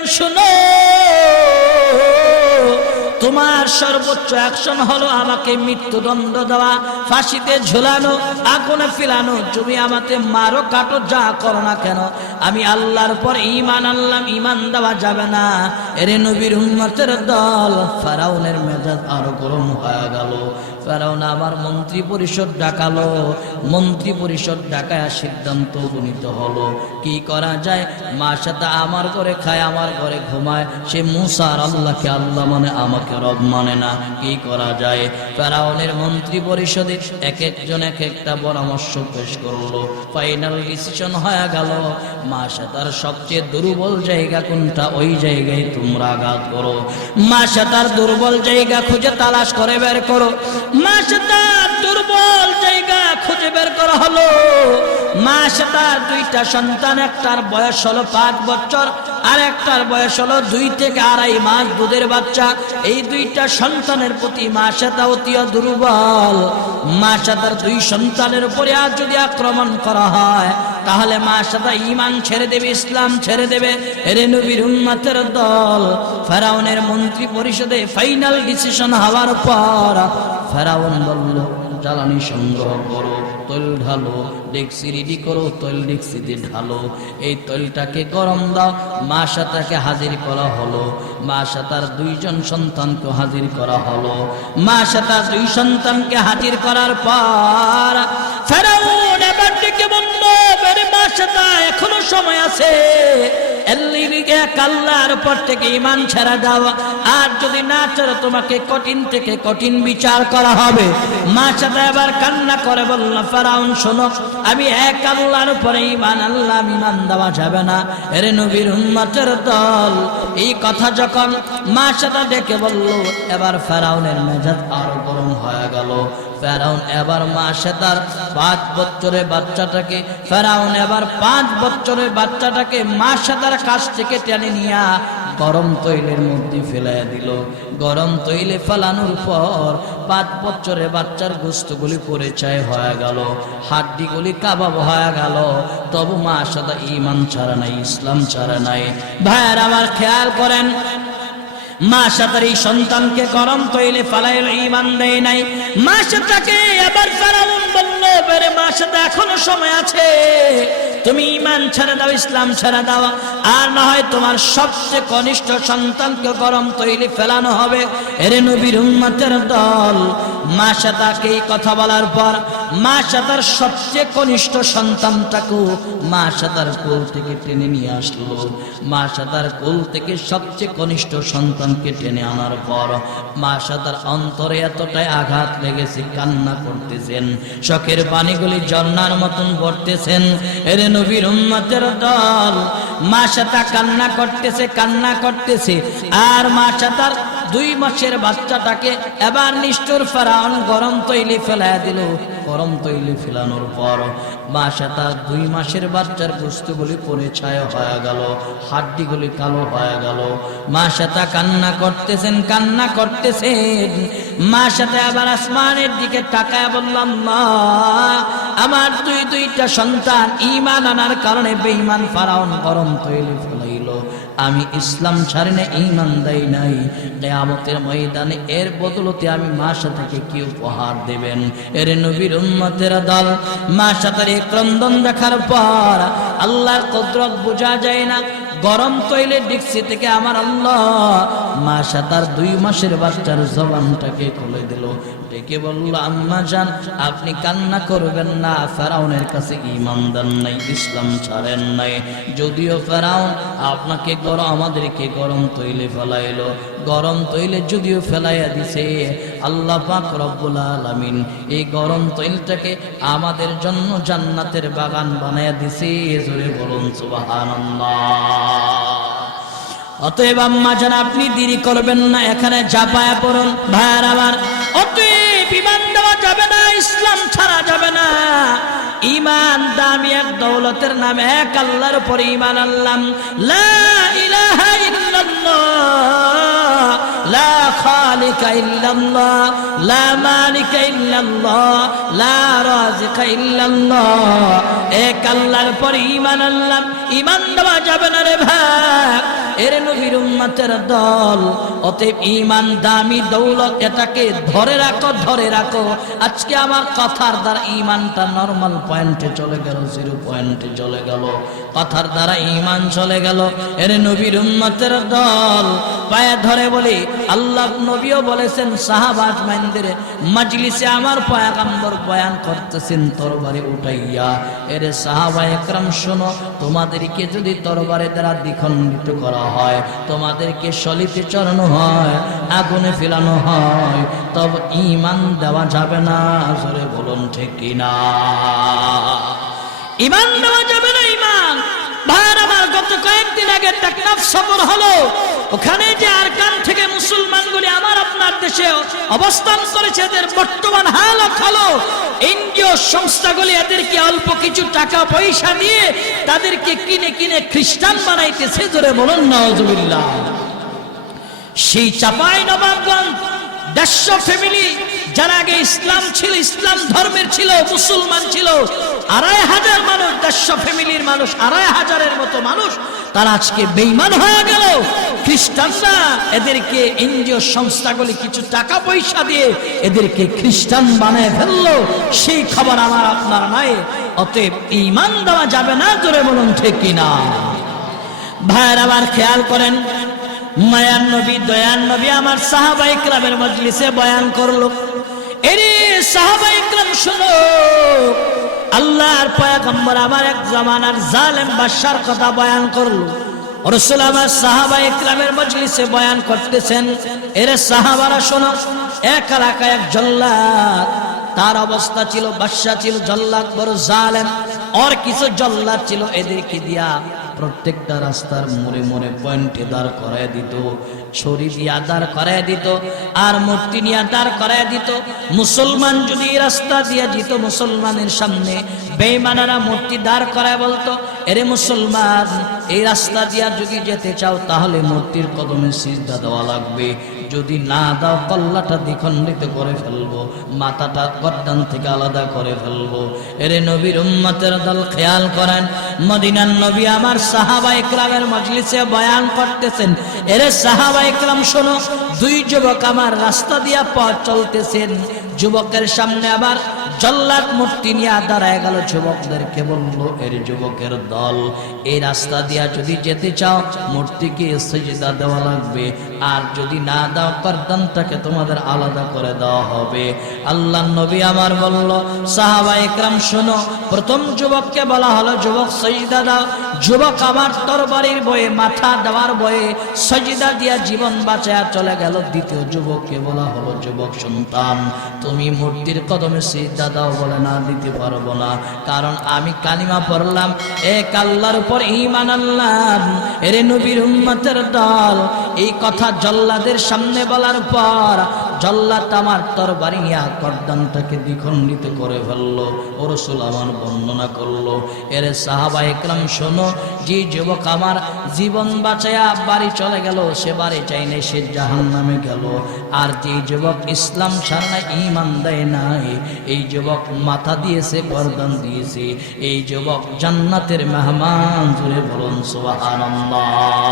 নবীগণ শুনো, তোমার সর্বোচ্চ অ্যাকশন হলো আমাকে মৃত্যুদণ্ড দেওয়া, ফাঁসিতে ঝুলানো, আগুনে ফেলানো। তুমি আমাকে মারো, কাটো, যা করো না কেন, আমি আল্লাহর পর ঈমান আনলাম, ঈমান দেওয়া যাবে না। এরে নবীর উম্মতের দল, ফেরাউনের মেজাজ আরো গরম হয়ে গেল। ফেরাউন আবার মন্ত্রী পরিষদ ডাকালো। মন্ত্রী পরিষদ ডাকায় সিদ্ধান্ত উপনীত হলো কি করা যায়। মা সাথে আমার ঘরে খায়, আমার ঘরে ঘুমায়, সে মুসা আর আল্লাহকে আল্লাহ মানে, আমাকে রব মানে না। কি করা যায়? ফেরাউনের মন্ত্রী পরিষদে এক একজন এক একটা পরামর্শ পেশ করলো। ফাইনাল ডিসিশন হয়ে গেল, মা সাতার সবচেয়ে দুর্বল জায়গা কোনটা, ওই জায়গায় তোমরা আঘাত করো। মা সাতার দুর্বল জায়গা খুঁজে তালাশ করে বের করো। মা সাতার দুর্বল জায়গা খুঁজে বের করা হলো। মা সাতার দুইটা সন্তান, একটার বয়স হলো 5 বছর, আর একটার বয়স হলো 2 থেকে 2.5 মাস দুধের বাচ্চা। এই দুইটা সন্তানের প্রতি মা সাতা অতি দুর্বল। মা সাতার 2 সন্তানের উপরে আজ যদি আক্রমণ করা হয়, তাহলে মা সাতা ঈমান ছেড়ে দেবে, ইসলাম ছেড়ে দেবে। এরে নবীর উম্মতের দল, ফেরাউনের মন্ত্রী পরিষদে ফাইনাল ডিসিশন হওয়ার পর ফেরাউন বলল, জ্বালানি সংগ্রহ করো, তৈল ঢালো, ডেকসি রেডি করো, তৈল ডেকসিতে ঢালো, এই তৈলটাকে গরম দাও। মা সাতাকে হাজির করা হলো। মা সাতার 2 সন্তানকে হাজির করা হলো। মা সাতার 2 সন্তানকে হাজির করার পর ফেরাউন এবার ডেকে বলল, মেরে মা সাতা, এখনো সময় আছে, আল্লাহর উপর থেকে ঈমান ছেড়ে দাও, আর যদি না ছাড়ো তোমাকে কঠিন থেকে কঠিন বিচার করা হবে। মা সাথে এবার কান্না করে বলল, ফেরাউন শোনো, আমি এক আল্লাহর উপরে ঈমান আনলাম, ঈমান দেওয়া যাবে না। এরে নবীর উম্মতের দল, এই কথা যখন মা সাথে ডেকে বলল, এবার ফেরাউনের মেজাজ আরো গরম হয়ে গেল। ফেরাউন এবার মা সাতার 5 বছরের বাচ্চাটাকে, ফেরাউন এবার 5 বছরের বাচ্চাটাকে মা সাতার কাছ থেকে টেনে নিয়ে গরম তৈলের মধ্যে ফেলাইয়া দিল। গরম তৈলে ফেলানোর পর 5 বছরের বাচ্চার গোস্তগুলি পরিচয় হয়ে গেল, হাড্ডিগুলি কাবাব হয়ে গেল। তবু মা সাতা ঈমান ছাড়া নাই, ইসলাম ছাড়া নাই। ভাইয়ার আমার খেয়াল করেন, মা সাতার এই সন্তানকে গরম তৈলে ফালাইল, ঈমান দেয় নাই। মা সাতাকে এবার ফেরাউন বলল, বেরে মা সাতা, এখনো সময় আছে, তুমি ঈমান ছেড়ে দাও, ইসলাম ছেড়ে দাও, আর না হয় তোমার সবচেয়ে কনিষ্ঠ সন্তানকে গরম তৈলে ফেলানো হবে। এরে নবীর উম্মতের দল, মা সাতাকে এই কথা বলার পর মা সাতার সবচেয়ে কনিষ্ঠ সন্তানটাকেও মা সাতার কোল থেকে টেনে নিয়ে আসলো। মা সাতার কোল থেকে সবচেয়ে কনিষ্ঠ সন্তানকে টেনে আনার পর মা সাতার অন্তরে এতটাই আঘাত লেগেছে, কান্না করতেছেন, চোখের পানিগুলি ঝর্ণার মতন পড়তেছেন। এরে নবীর উম্মতের দল, মা সাতা কান্না করতেছে, কান্না করতেছে, আর মা সাতার 2 মাসের বাচ্চাটাকে এবার নিষ্ঠুর ফেরাউন গরম তৈলে ফেলাইয়া দিল। গরম তৈলে ফেলানোর পর মা সাতার 2 মাসের বাচ্চার গোস্তগুলি পরিচয় হয়ে গেল, হাড্ডিগুলি কালো হয়ে গেল। মা সাতা কান্না করতেছেন, কান্না করতেছেন। মা সাথে আবার আসমানের দিকে তাকায় বললাম, মা, আমার 2টা সন্তান ঈমান আনার কারণে বেঈমান ফেরাউন গরম তৈলে ফেলাইল, আমি ইসলাম ছাড়ি না, ঈমান দেই নাই। কিয়ামতের ময়দানে এর বদলতে আমি মা সাতাকে কি উপহার দেবেন? এর নবীর উম্মতের দল, মা সাতার এই ক্রন্দন দেখার পর আল্লাহর কুদরত বোঝা যায় না। গরম তৈলে ডিক্সি থেকে আমার আল্লাহ মা সাতার 2 মাসের বাচ্চার জবানটাকে খুলে দিল। ডেকে বলল, আম্মা জান, আপনি কান্না করবেন না, ফেরাউনের কাছে ঈমান দেন নাই, ইসলাম ছাড়েন নাই। যদিও ফেরাউন আপনাকে আমাদেরকে গরম তৈলে ফেলাইলো, গরম তৈলে যদিও ফেলাইয়া দিছে, আল্লাহ পাক রব্বুল আলামিন এই গরম তৈলটাকে আমাদের জন্য জান্নাতের বাগান বানায়া দিছে। জোরে বলুন সুবহানাল্লাহ। অতএব আম্মা জান, আপনি দেরি করবেন না, এখানে ঝাঁপায়া পড়ুন। ভাইয়ার আমার, অতএব ঈমান দেওয়া যাবে না, ইসলাম ছাড়া যাবে না। ঈমান দামি এক দৌলতের নাম, এক আল্লাহর উপর ঈমান আনলাম। লা ইলাহা ইল্লাল্লাহ, লা খালিকা ইল্লাল্লাহ, লা মালিকা ইল্লাল্লাহ, লা রাজিকা ইল্লাল্লাহ। এক আল্লাহর উপর ঈমান আনলাম। ঈমান দেওয়া যাবে না রে ভাই, এর নবীর উম্মতের দল। অতএব ঈমান দামি দৌলত, এটাকে ধরে রাখো, ধরে রাখো। আজকে আমার কথার দ্বারা ঈমানটা নরমাল পয়েন্টে চলে গেল, 0 পয়েন্টে চলে গেল, কথার দ্বারা ঈমান চলে গেল। এর নবীর উম্মতের দল পায়ে ধরে বলি, আল্লাহ নবীও বলেছেন সাহাবা আজমাইনদের মাজলিসে আমার পয়গম্বর বয়ান করতেছেন তরবারি উঠাইয়া, এর সাহাবা একরাম শোনো, তোমাদেরকে যদি তরবারি দ্বারা দ্বিখণ্ডিত করা হয়, তোমাদেরকে শলিতে চড়ানো হয়, আগুনে ফেলানো হয়, তবে ঈমান দেওয়া যাবে না। জোরে বলুন ঠিক কিনা? ঈমান দেওয়া যাবে না। ঈমান ভাইয়ের আমার, গত কয়েকদিন আগে টেকনাফ সফর হলো, ওখানে যে আরকান থেকে মুসলমানগুলি আমার আপনার দেশে অবস্থান করেছে, এদের বর্তমান হালত হলো এনজিও সংস্থাগুলি এদেরকে অল্প কিছু টাকা পয়সা দিয়ে তাদেরকে কিনে কিনে খ্রিস্টান বানাইতেছে। জোরে বলুন নাউজুবিল্লাহ। সেই চাপাই নবাবগঞ্জ 150 ফ্যামিলি যারা আগে ইসলাম ছিল, ইসলাম ধর্মের ছিল, মুসলমান ছিল, 2500 মানুষ, 150 ফ্যামিলির মানুষ, 2500-এর মতো মানুষ, তারা আজকে বেঈমান হয়ে গেল। খ্রিস্টানরা এদেরকে এনজিও সংস্থাগুলি কিছু টাকা পয়সা দিয়ে এদেরকে খ্রিস্টান বানায় ফেললো। সেই খবর আমার আপনার নাই। অতএব ঈমান দেওয়া যাবে না। জোরে বলুন ঠিক কিনা? ভাইয়ের আবার খেয়াল করেন, মায়ার নবী, দয়ার নবী আমার সাহাবায়ে কেরামের মজলিসে বয়ান করলো। এরে সাহাবায়ে কেরাম শুনো, আল্লাহর পয়গম্বর আমার এক জামানার জালেম বাদশার কথা বয়ান করলো। রাসূল আমার সাহাবায়ে কেরামের মজলিসে বয়ান করতেছেন। এরে সাহাবারা শোনো, এক এলাকায় এক জল্লাদ, তার অবস্থা ছিল, বাদশা ছিল জল্লাদ, বড় জালেম। আর কিছু জল্লাদ ছিল, এদেরকে দিয়া প্রত্যেকটা রাস্তার মোড়ে মোড়ে পয়েন্টে দাঁড় করায় দিত, ছড়ি দিয়া দাঁড় করায় দিত, আর মূর্তি নিয়ে দাঁড় করায় দিত। মুসলমান যদি রাস্তা দিয়া যেত, মুসলমানের সামনে বেঈমানেরা মূর্তি দাঁড় করায় বলতো, এরে মুসলমান, এই রাস্তা দিয়া যদি যেতে চাও তাহলে মূর্তির কদমে সিজদা দেওয়া লাগবে, যদি না দাও কল্লাটা দ্বিখণ্ডিত করে ফেলবো, মাথাটা গর্দান থেকে আলাদা করে ফেলবো। এরে নবীর উম্মতের দল খেয়াল করেন, মদিনার নবী আমার সাহাবায়ে কেরামের মজলিসে বয়ান করতেছেন। এরে সাহাবায়ে কেরাম শোনো, 2 যুবক আমার রাস্তা দিয়া পথ চলতেছেন, যুবকের সামনে আবার জল্লাদ মূর্তি নিয়ে দাঁড়ায় গেল। যুবকদেরকে বললো, এর যুবকের দল, এই রাস্তা দিয়া যদি যেতে চাও মূর্তিকে সিজদা দেওয়া লাগবে, আর যদি না দাও গর্দানটাকে তোমাদের আলাদা করে দেওয়া হবে। আল্লাহ নবী আমার বলল, সাহাবায়ে কেরাম শোনো, প্রথম যুবককে বলা হলো, যুবক সিজদা দাও। যুবক আমার তরবারির বয়ে, মাথা দেওয়ার বয়ে সিজদা দিয়া জীবন বাঁচায়া চলে গেল। দ্বিতীয় যুবককে বলা হলো, যুবক সন্তান, তুমি মূর্তির কদমে সিজদা দাও। বলে, না, দিতে পারবো না, কারণ আমি কালিমা পড়লাম, এক আল্লাহর উপর ঈমান আনলাম। এরে নবীর উম্মতের দল, এই কথা জল্লাদের সামনে বলার পর জল্লাদ আমার তরবারি নিয়ে গর্দানটাকে দ্বিখণ্ডিত করে ফেললো। ও রাসূল আমার বর্ণনা করলো। এরে সাহাবায়ে কেরাম শোনো, যে যুবক আমার জীবন বাঁচায়া বাড়ি চলে গেল, সে বাড়ি চাই নাই, সে জাহান্নামে গেল। আর যে যুবক ইসলাম ছাড়া না, ঈমান দেয় নাই, এই যুবক মাথা দিয়েছে, গর্দান দিয়েছে, এই যুবক জান্নাতের মেহমান। জোরে বলুন সুবহানাল্লাহ।